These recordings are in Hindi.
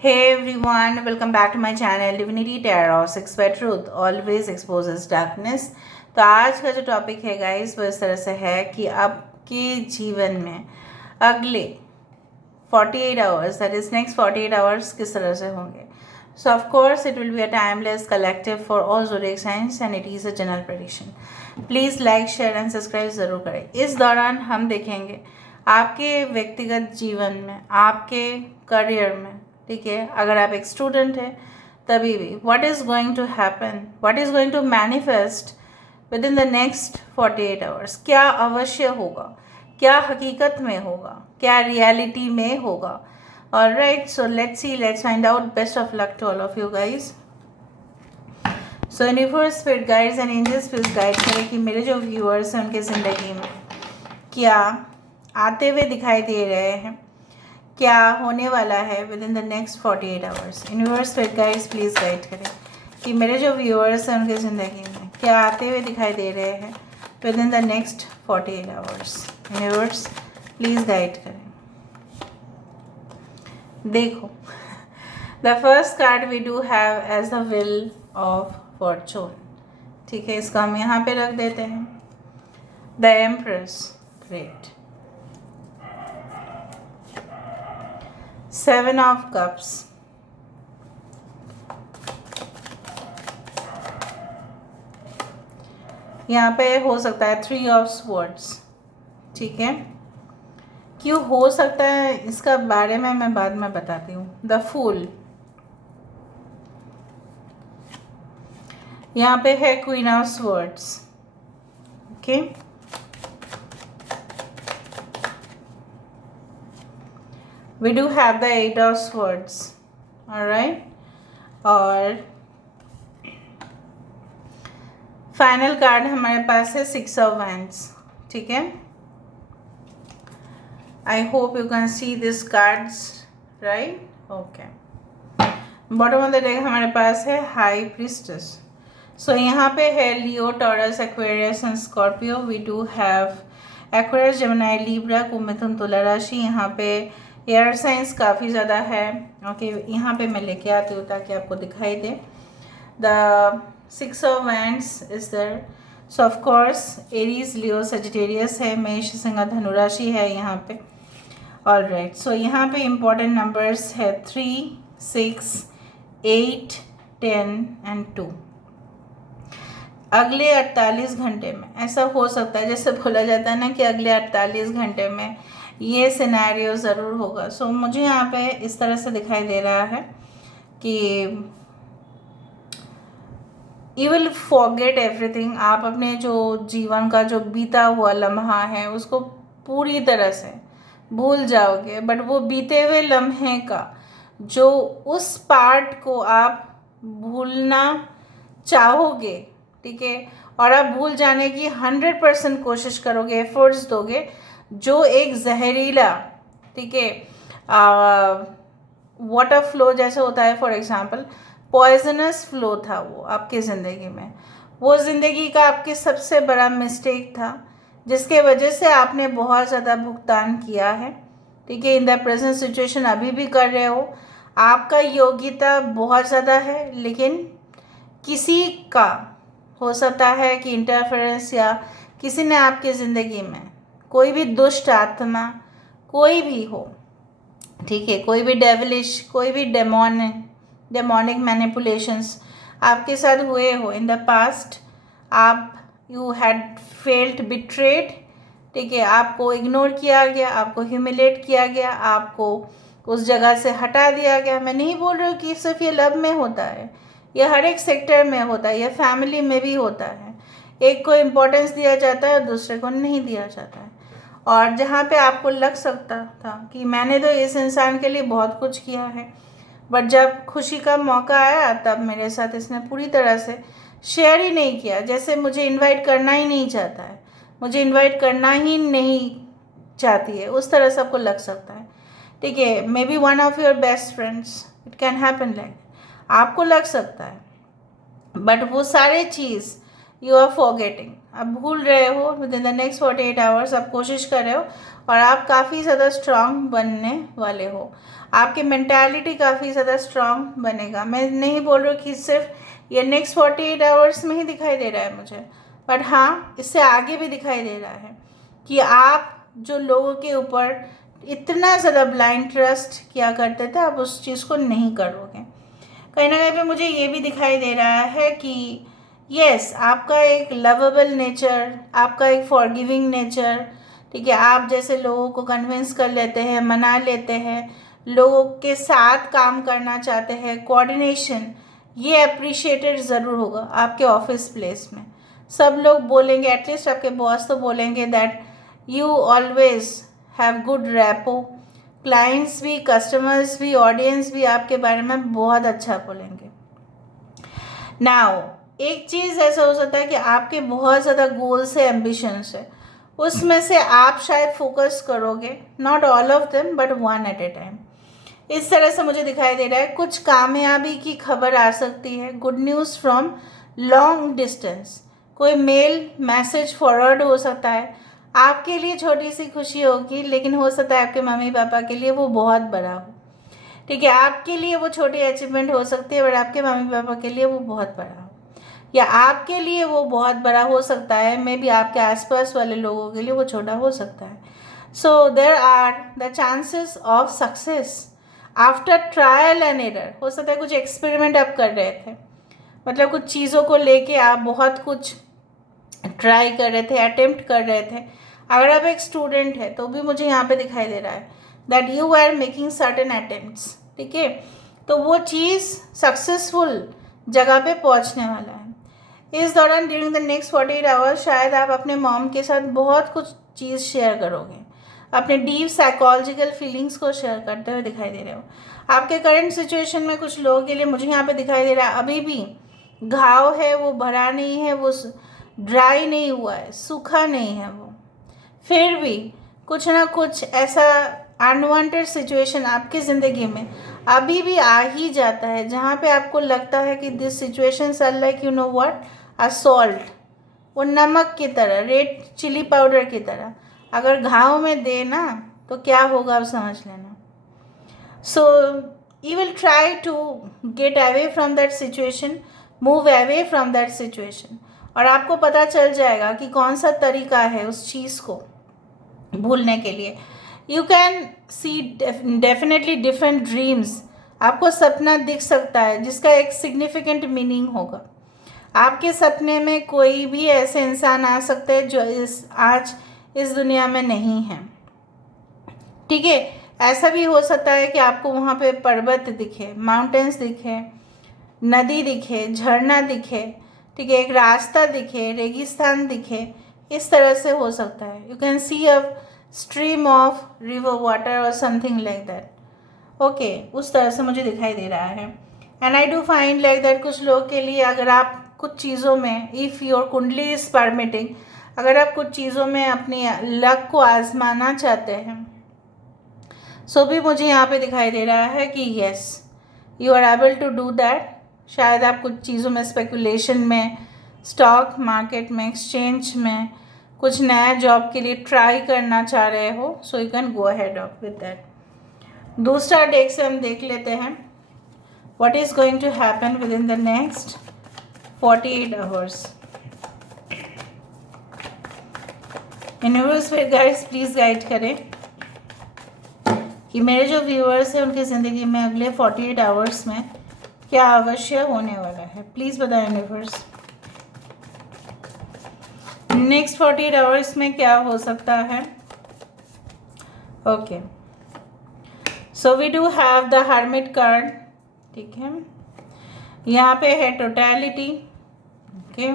Hey everyone, welcome back to my channel Divinity Tarot 6 by Truth always exposes darkness। तो आज का जो टॉपिक है गाइस वो इस तरह से है कि आपके जीवन में अगले 48 hours that is next 48 hours किस तरह से होंगे। सो of course it will be a timeless collective for all zodiac science and it is a general prediction. Please like share and subscribe ज़रूर करें। इस दौरान हम देखेंगे आपके व्यक्तिगत जीवन में, आपके करियर में, ठीक है, अगर आप एक स्टूडेंट हैं तभी भी what is going to happen, what is going to manifest within the next 48 hours. क्या अवश्य होगा, क्या हकीकत में होगा, क्या रियलिटी में होगा। Alright, so let's see, let's find out. Best of luck to all of you guys. So universe, spirit guides and angels please guide करें कि मेरे जो व्यूअर्स हैं उनके ज़िंदगी में क्या आते हुए दिखाई दे रहे हैं, क्या होने वाला है with in the next 48 hours. Universe, spirit guides please guide करें कि मेरे जो व्यूअर्स हैं उनकी ज़िंदगी में क्या आते हुए दिखाई दे रहे हैं within the next 48 hours. Universe please guide करें। देखो, the first card we do have as the wheel of fortune. ठीक है, इसको हम यहाँ पे रख देते हैं। The empress, great. 7 of cups, यहाँ पे हो सकता है 3 ऑफ स्वॉर्ड्स। ठीक है, क्यों हो सकता है इसका बारे में मैं बाद में बताती हूँ। द फूल, यहाँ पे है queen of swords. Okay, we do have the 8 of swords, alright, और फाइनल कार्ड हमारे पास है 6 of wands। ठीक है, I hope you can see this cards, right. Okay, bottom of the deck हमारे पास है हाई प्रीस्टेस। सो यहाँ पे है Leo, Taurus, Aquarius and Scorpio. We do have Aquarius, Gemini, Libra, Kumbh, Mithun, Tula राशि। यहाँ पे एयर साइंस काफ़ी ज़्यादा है। ओके, यहाँ पे मैं लेके आती हूँ ताकि आपको दिखाई दे। The 6 of wands is there. So of course Aries, Leo, Sagittarius है। मेष, सिंह, धनु राशि है यहाँ पे। ऑलराइट, सो यहाँ पे इम्पोर्टेंट नंबर्स है 3, 6, 8, 10 एंड 2। अगले 48 घंटे में ऐसा हो सकता है, जैसे बोला जाता है ना कि अगले 48 घंटे में ये सिनेरियो ज़रूर होगा। सो मुझे यहाँ पे इस तरह से दिखाई दे रहा है कि यू विल फॉरगेट एवरीथिंग। आप अपने जो जीवन का जो बीता हुआ लम्हा है उसको पूरी तरह से भूल जाओगे, बट वो बीते हुए लम्हे का जो उस पार्ट को आप भूलना चाहोगे, ठीक है, और आप भूल जाने की 100% कोशिश करोगे, एफर्ट्स दोगे। जो एक जहरीला, ठीक है, वाटर फ्लो जैसे होता है, फॉर एग्जांपल पॉइजनस फ्लो था वो आपकी ज़िंदगी में, वो ज़िंदगी का आपके सबसे बड़ा मिस्टेक था जिसके वजह से आपने बहुत ज़्यादा भुगतान किया है। ठीक है, इन द प्रेजेंट सिचुएशन अभी भी कर रहे हो। आपका योग्यता बहुत ज़्यादा है, लेकिन किसी का हो सकता है कि इंटरफेरेंस, या किसी ने आपकी ज़िंदगी में कोई भी दुष्ट आत्मा, कोई भी हो, ठीक है, कोई भी डेविलिश, कोई भी डेमोनिक मैनिपुलेशंस आपके साथ हुए हो इन द पास्ट। आप यू हैड फेल्ड, बिट्रेड, ठीक है, आपको इग्नोर किया गया, आपको ह्यूमिलेट किया गया, आपको उस जगह से हटा दिया गया। मैं नहीं बोल रही हूँ कि सिर्फ ये लव में होता है, ये हर एक सेक्टर में होता है, ये फैमिली में भी होता है। एक को इम्पोर्टेंस दिया जाता है और दूसरे को नहीं दिया जाता है। और जहाँ पे आपको लग सकता था कि मैंने तो इस इंसान के लिए बहुत कुछ किया है, बट जब खुशी का मौका आया तब मेरे साथ इसने पूरी तरह से शेयर ही नहीं किया, जैसे मुझे इनवाइट करना ही नहीं चाहता है, मुझे इनवाइट करना ही नहीं चाहती है, उस तरह से आपको लग सकता है। ठीक है, may be one of your best friends, it can happen like, आपको लग सकता है, बट वो सारे चीज़ यू आर फॉरगेटिंग, आप भूल रहे हो with in the next 48 hours. आप कोशिश कर रहे हो और आप काफ़ी ज़्यादा स्ट्रांग बनने वाले हो। आपकी मेंटालिटी काफ़ी ज़्यादा स्ट्रांग बनेगा। मैं नहीं बोल रही हूँ कि सिर्फ ये नेक्स्ट 48 आवर्स में ही दिखाई दे रहा है मुझे, बट हाँ, इससे आगे भी दिखाई दे रहा है कि आप जो लोगों के ऊपर इतना ज़्यादा ब्लाइंड ट्रस्ट किया करते थे, आप उस चीज़ को नहीं करोगे। कहीं ना कहीं पे मुझे ये भी दिखाई दे रहा है कि यस, आपका एक लवेबल नेचर, आपका एक फॉरगिविंग नेचर, ठीक है, आप जैसे लोगों को कन्विंस कर लेते हैं, मना लेते हैं, लोगों के साथ काम करना चाहते हैं, कोऑर्डिनेशन, ये अप्रिशिएटेड ज़रूर होगा आपके ऑफिस प्लेस में। सब लोग बोलेंगे, एटलीस्ट आपके बॉस तो बोलेंगे that you always have good rapport. Clients भी, कस्टमर्स भी, ऑडियंस भी आपके बारे में बहुत अच्छा बोलेंगे। नाउ एक चीज़ ऐसा हो सकता है कि आपके बहुत ज़्यादा गोल्स है, एम्बिशंस है, उसमें से आप शायद फोकस करोगे, not all of them but one at a time. इस तरह से मुझे दिखाई दे रहा है। कुछ कामयाबी की खबर आ सकती है, good news from long distance, कोई मेल मैसेज फॉरवर्ड हो सकता है। आपके लिए छोटी सी खुशी होगी, लेकिन हो सकता है आपके मम्मी पापा के लिए वो बहुत बड़ा हो, ठीक है। आपके लिए वो छोटी अचीवमेंट हो सकती है, बट आपके मम्मी पापा के लिए वो बहुत बड़ा हो, या आपके लिए वो बहुत बड़ा हो सकता है, मे बी आपके आसपास वाले लोगों के लिए वो छोटा हो सकता है। So there are the chances of success after trial and error. हो सकता है कुछ एक्सपेरिमेंट आप कर रहे थे, मतलब कुछ चीज़ों को लेके आप बहुत कुछ ट्राई कर रहे थे, अटेम्प्ट कर रहे थे। अगर आप एक स्टूडेंट है तो भी मुझे यहाँ पे दिखाई दे रहा है that you are making certain attempts, ठीक है। तो वो चीज़ सक्सेसफुल जगह पे पहुँचने वाला है। इस दौरान ड्यूरिंग द नेक्स्ट 48 आवर्स शायद आप अपने मॉम के साथ बहुत कुछ चीज़ शेयर करोगे, अपने डीप साइकोलॉजिकल फीलिंग्स को शेयर करते हुए दिखाई दे रहे हो। आपके करंट सिचुएशन में कुछ लोगों के लिए मुझे यहाँ पे दिखाई दे रहा है अभी भी घाव है, वो भरा नहीं है, वो ड्राई नहीं हुआ है, सूखा नहीं है वो, फिर भी कुछ ना कुछ ऐसा अनवांटेड सिचुएशन आपकी ज़िंदगी में अभी भी आ ही जाता है, जहाँ पे आपको लगता है कि this situation are like you know what, a salt, वो नमक की तरह, रेड चिली पाउडर की तरह, अगर घाव में दे ना तो क्या होगा आप समझ लेना। So you will try to get away from that situation, move away from that situation, और आपको पता चल जाएगा कि कौन सा तरीका है उस चीज़ को भूलने के लिए। You can C definitely different dreams, आपको सपना दिख सकता है जिसका एक सिग्निफिकेंट मीनिंग होगा। आपके सपने में कोई भी ऐसे इंसान आ सकते हैं जो आज इस दुनिया में नहीं है, ठीक है। ऐसा भी हो सकता है कि आपको वहाँ पे पर्वत दिखे, माउंटेन्स दिखे, नदी दिखे, झरना दिखे, ठीक है, एक रास्ता दिखे, रेगिस्तान दिखे, इस तरह से हो सकता है। You can C a stream of river water और समथिंग लाइक दैट, ओके, उस तरह से मुझे दिखाई दे रहा है। And I do find like that कुछ लोग के लिए अगर आप कुछ चीज़ों में, इफ़ योर कुंडली इज़ परमिटिंग, अगर आप कुछ चीज़ों में अपनी लक को आजमाना चाहते हैं, सो भी मुझे यहाँ पे दिखाई दे रहा है कि yes, you are able to do that. शायद आप कुछ चीज़ों में, स्पेकुलेशन में, स्टॉक मार्केट में, एक्सचेंज में, कुछ नया जॉब के लिए ट्राई करना चाह रहे हो, so you can go ahead of with that. दूसरा डेक से हम देख लेते हैं what is going to happen within the next 48 hours. Universe फिर गाइड्स प्लीज़ गाइड करें कि मेरे जो व्यूअर्स हैं उनकी ज़िंदगी में अगले 48 आवर्स में क्या अवश्य होने वाला है। प्लीज़ बताएं यूनिवर्स, नेक्स्ट 48 आवर्स में क्या हो सकता है। Okay, so we do have the hermit card, ठीक है, यहाँ पे है totality, okay,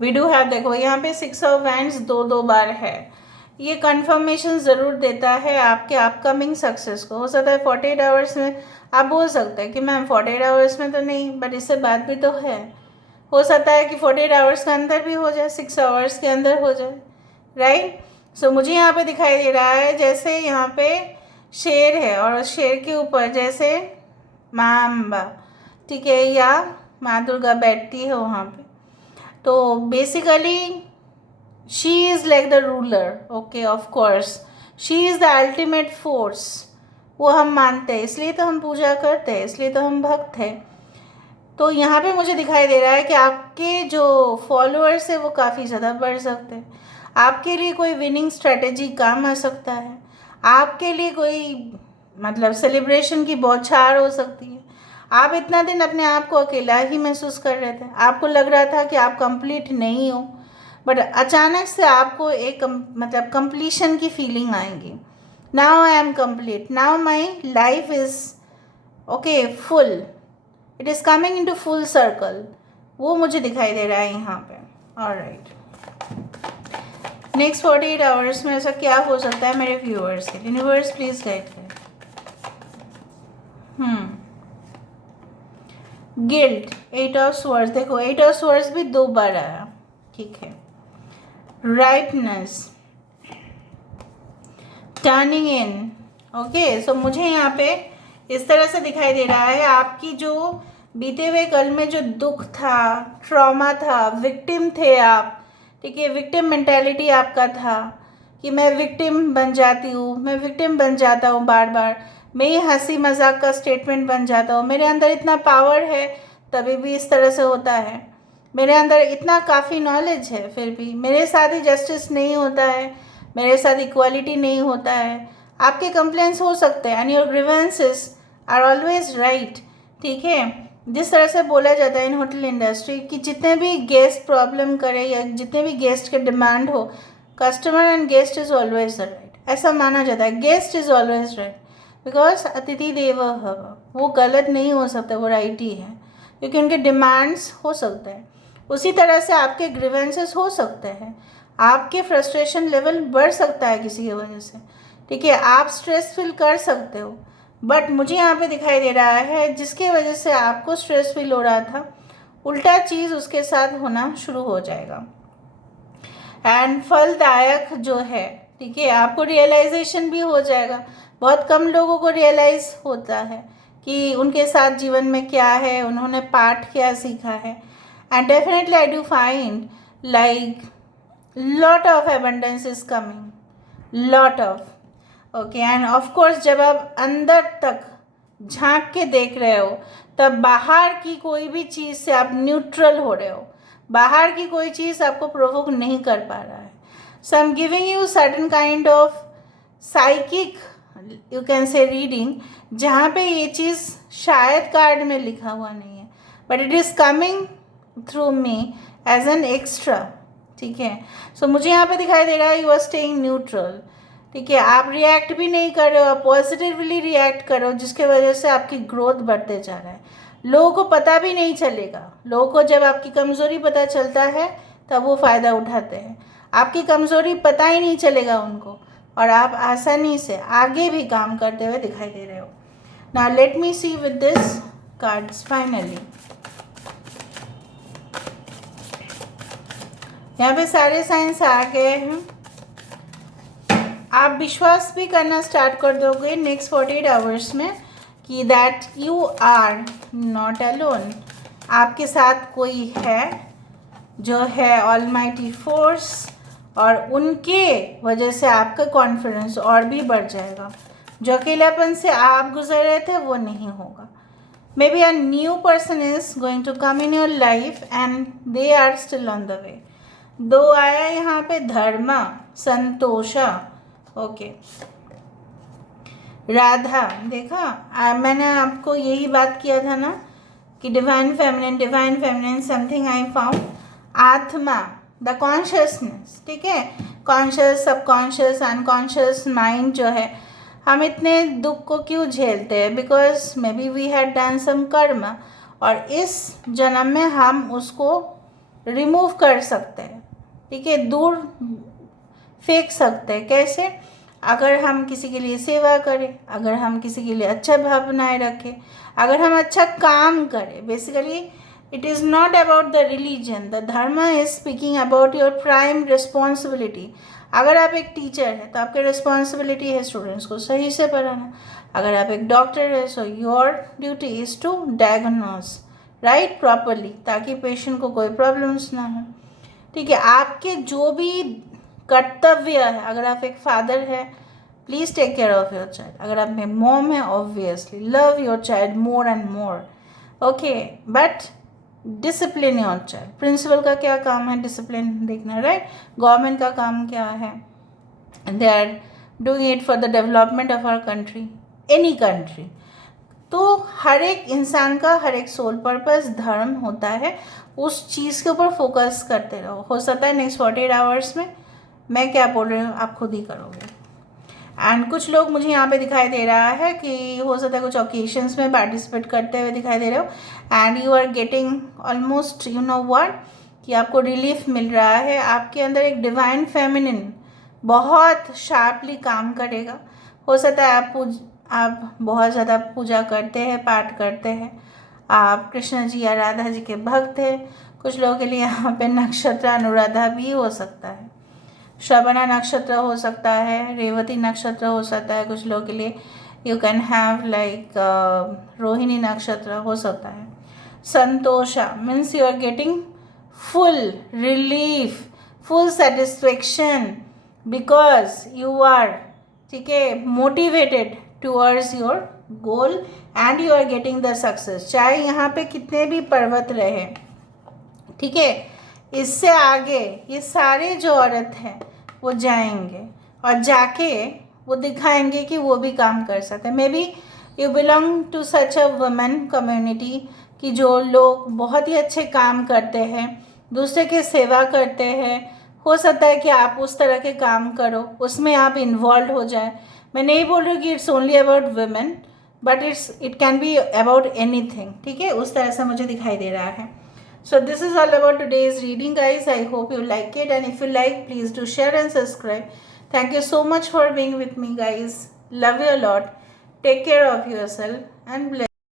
we do have, देखो यहाँ पे 6 ऑफ वैंड्स दो बार है। ये कंफर्मेशन ज़रूर देता है आपके अपकमिंग सक्सेस को। हो सकता है 48 आवर्स में आप बोल सकते हैं कि मैम 48 आवर्स में तो नहीं, बट इससे बात भी तो है। हो सकता है कि 48 आवर्स के अंदर भी हो जाए, 6 आवर्स के अंदर हो जाए, राइट। सो मुझे यहाँ पे दिखाई दे रहा है जैसे यहाँ पे शेर है और शेर के ऊपर जैसे माँ अम्बा, ठीक है, या माँ दुर्गा बैठती है वहाँ पे। तो basically she is like the ruler, okay, of course she is the ultimate force वो हम मानते हैं, इसलिए तो हम पूजा करते हैं, इसलिए तो हम भक्त हैं। तो यहाँ पे मुझे दिखाई दे रहा है कि आपके जो फॉलोअर्स है वो काफ़ी ज़्यादा बढ़ सकते हैं। आपके लिए कोई विनिंग स्ट्रेटेजी काम आ सकता है, आपके लिए कोई मतलब सेलिब्रेशन की बौछार हो सकती है। आप इतना दिन अपने आप को अकेला ही महसूस कर रहे थे, आपको लग रहा था कि आप कंप्लीट नहीं हो, बट अचानक से आपको एक मतलब कंप्लीशन की फीलिंग आएगी। Now I am complete, now my life is okay full, it is coming into full circle, वो मुझे दिखाई दे रहा है यहाँ पे। ऑलराइट, नेक्स्ट 48 आवर्स में ऐसा क्या हो सकता है मेरे व्यूअर्स के? यूनिवर्स प्लीज गाइड करें। गिल्ट, 8 ऑफ स्वर्ड्स, देखो 8 ऑफ स्वर्ड्स भी 2 बार आया, ठीक है। राइपनेस, टर्निंग इन, ओके। सो मुझे यहाँ पे इस तरह से दिखाई दे रहा है, आपकी जो बीते हुए कल में जो दुख था, ट्रॉमा था, विक्टिम थे आप, ठीक है। विक्टिम मेंटालिटी आपका था कि मैं विक्टिम बन जाती हूँ, मैं विक्टिम बन जाता हूँ बार बार, मैं ये हंसी मजाक का स्टेटमेंट बन जाता हूँ, मेरे अंदर इतना पावर है तभी भी इस तरह से होता है, मेरे अंदर इतना काफ़ी नॉलेज है फिर भी मेरे साथ ही जस्टिस नहीं होता है, मेरे साथ इक्वालिटी नहीं होता है। आपके कंप्लेंट्स हो सकते हैं and your grievances are always right, ठीक है। जिस तरह से बोला जाता है इन होटल इंडस्ट्री कि जितने भी गेस्ट प्रॉब्लम करे या जितने भी गेस्ट के डिमांड हो, customer and guest is always right, ऐसा माना जाता है। Guest is always right because अतिथि देवो भव, वो गलत नहीं हो सकता, वो राइट ही है, क्योंकि उनके डिमांड्स हो सकते हैं। उसी तरह से आपके ग्रीवेंसेस हो सकते हैं, आपके फ्रस्ट्रेशन लेवल बढ़ सकता है किसी की वजह से, ठीक है। आप स्ट्रेस फील कर सकते हो, बट मुझे यहाँ पे दिखाई दे रहा है जिसकी वजह से आपको स्ट्रेस फील हो रहा था, उल्टा चीज़ उसके साथ होना शुरू हो जाएगा एंड फलदायक जो है, ठीक है। आपको रियलाइजेशन भी हो जाएगा। बहुत कम लोगों को रियलाइज़ होता है कि उनके साथ जीवन में क्या है, उन्होंने पाठ क्या सीखा है। And definitely I do find like lot of abundance is coming, lot of, okay. End of course जब आप अंदर तक झांक के देख रहे हो तब बाहर की कोई भी चीज़ से आप न्यूट्रल हो रहे हो, बाहर की कोई चीज़ आपको प्रोवोक नहीं कर पा रहा है। So I am giving you certain kind of psychic you can say reading, जहाँ पे ये चीज़ शायद कार्ड में लिखा हुआ नहीं है, but it is coming through me as an extra, ठीक है। सो मुझे यहाँ पे दिखाई दे रहा है यू आर स्टेइंग न्यूट्रल, ठीक है। आप रिएक्ट भी नहीं कर रहे हो, आप पॉजिटिवली रिएक्ट करो, जिसके वजह से आपकी ग्रोथ बढ़ते जा रहा है। लोगों को पता भी नहीं चलेगा, लोगों को जब आपकी कमज़ोरी पता चलता है तब वो फ़ायदा उठाते हैं, आपकी कमज़ोरी पता ही नहीं चलेगा उनको, और आप आसानी से आगे भी काम करते हुए दिखाई दे रहे हो। Now let me see with this cards finally. यहाँ पे सारे साइंस आ गए हैं, आप विश्वास भी करना स्टार्ट कर दोगे नेक्स्ट 48 आवर्स में कि that you are not alone, आपके साथ कोई है जो है ऑलमाइटी फोर्स, और उनके वजह से आपका कॉन्फिडेंस और भी बढ़ जाएगा। जो अकेलापन से आप गुजर रहे थे वो नहीं होगा। Maybe a new person is going to come in your life and they are still on the way. 2 आया यहाँ पे, धर्मा, संतोषा, ओके। राधा, देखा मैंने आपको यही बात किया था ना कि divine feminine something I found. आत्मा, द कॉन्शियसनेस, ठीक है। कॉन्शियस, सबकॉन्शियस, अनकॉन्शियस माइंड जो है, हम इतने दुख को क्यों झेलते हैं? Because maybe we had done some karma, और इस जन्म में हम उसको रिमूव कर सकते हैं, ठीक है, दूर फेंक सकते हैं। कैसे? अगर हम किसी के लिए सेवा करें, अगर हम किसी के लिए अच्छा भाव बनाए रखें, अगर हम अच्छा काम करें। Basically it is not about the religion, the dharma is speaking about your prime responsibility. अगर आप एक टीचर हैं तो आपकी रिस्पॉन्सिबिलिटी है स्टूडेंट्स को सही से पढ़ाना। अगर आप एक डॉक्टर है so your duty is to diagnose right properly, ताकि पेशेंट को कोई प्रॉब्लम्स ना हो, ठीक है। आपके जो भी कर्तव्य है, अगर आप एक फादर है please take care of your child. अगर आप में मॉम है, obviously love your child more and more, okay, but discipline your child. Principal का क्या काम है? डिसिप्लिन देखना, राइट? गवर्नमेंट का काम क्या है? They are doing it for the development of our country, any country. तो हर एक इंसान का हर एक सोल पर्पस धर्म होता है, उस चीज़ के ऊपर फोकस करते रहो। हो सकता है नेक्स्ट 48 आवर्स में मैं क्या बोल रही हूँ आप खुद ही करोगे। एंड कुछ लोग मुझे यहाँ पे दिखाई दे रहा है कि हो सकता है कुछ ओकेशंस में पार्टिसिपेट करते हुए दिखाई दे रहे हो and you are getting almost you know what, कि आपको रिलीफ मिल रहा है। आपके अंदर एक डिवाइन फेमिनिन बहुत शार्पली काम करेगा। हो सकता है आप बहुत ज़्यादा पूजा करते हैं, पाठ करते हैं, आप कृष्ण जी या राधा जी के भक्त हैं। कुछ लोगों के लिए यहाँ पे नक्षत्र अनुराधा भी हो सकता है, श्रवणा नक्षत्र हो सकता है, रेवती नक्षत्र हो सकता है। कुछ लोगों के लिए you can have like Rohini nakshatra हो सकता है। Santosha means you are getting full relief, full satisfaction because you are, ठीक है, motivated towards your goal and you are getting the success. चाहे यहाँ पे कितने भी पर्वत रहे, ठीक है, इससे आगे ये सारे जो औरत हैं वो जाएंगे और जाके वो दिखाएंगे कि वो भी काम कर सकते हैं। Maybe you belong to such a women community कि जो लोग बहुत ही अच्छे काम करते हैं, दूसरे की सेवा करते हैं। हो सकता है कि आप उस तरह के काम करो, उसमें आप इन्वॉल्व हो जाए। मैं नहीं बोल रही कि it's only about women, but it can be about anything, ठीक है, उस तरह से मुझे दिखाई दे रहा है। So this is all about today's reading, guys. I hope you like it, and if you like, please do share and subscribe. Thank you so much for being with me, guys. Love you a lot. Take care of yourself and bless.